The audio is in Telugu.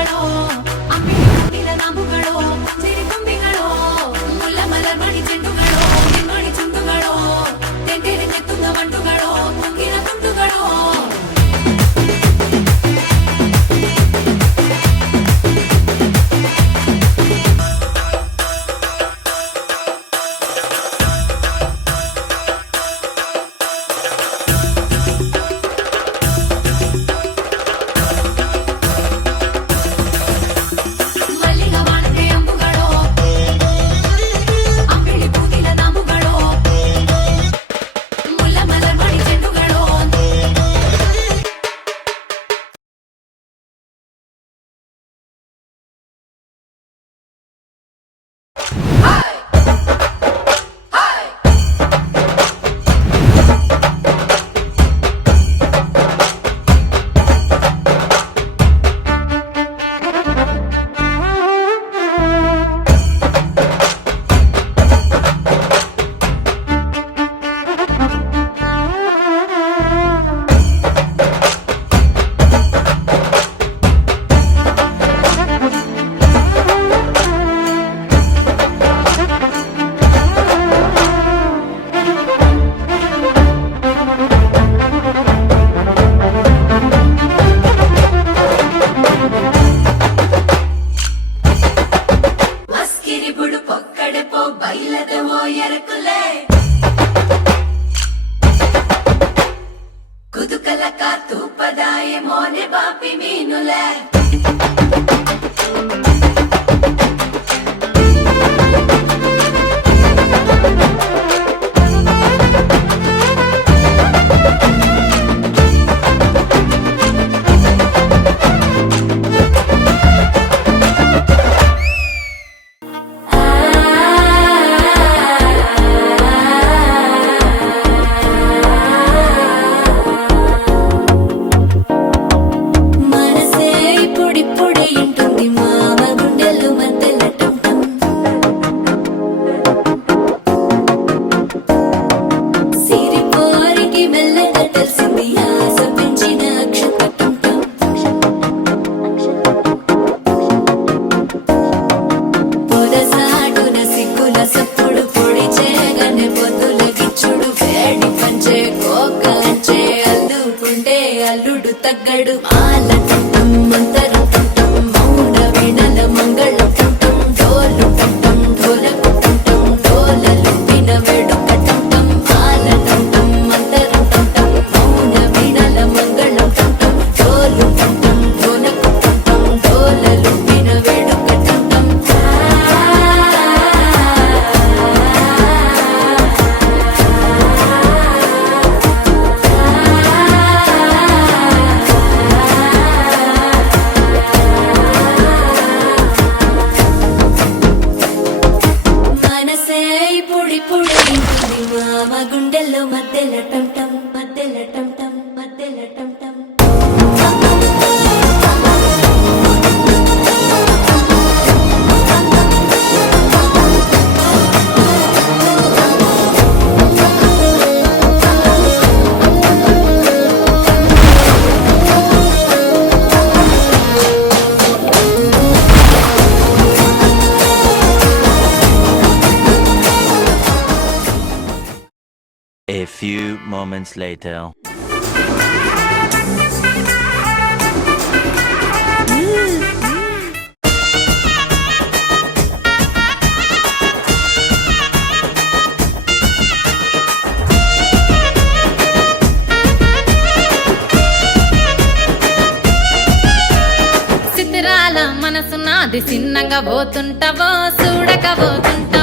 ಚೆಂಡುಗಳೋ ಅಂಬಿ ಹುಟ್ಟಿದ ನಾಮುಗಳೋ ಸಿರಿ ತುಂಬಿಗಳೋ ಮುಲ್ಲ ಮಲರ್ ಮಣಿ ಚೆಂಡುಗಳೋ ಮಣಿ ಚುಂಡುಗಳೋ ತೆಂಟೆರೆ ನೆತ್ತುಂದ ಮಂಡುಗಳೋ ಮುಂಗಿನ ತುಂಡುಗಳೋ కుదుకలక తూపదాయే మోనే బాపి మీనులే అల్లుడు తగ్గడు ఆలటం మంతరం టం మౌన వీణల మంగళం టం డోలు టం డోలకు టం డోలలు విన వేడుక టం ఆలటం మంతరం టం మౌన వీణల మంగళం టం డోలు టం డోలకు టం డోలలు విన వేడుక టం మామ గుండెల్లో మధ్యల టం టం మధ్యల టం టం మధ్యల టం టం A few moments later. సిద్ధిరాల మనసు నాది సిన్నంగా పోతుంటావో చూడక పోతుంటా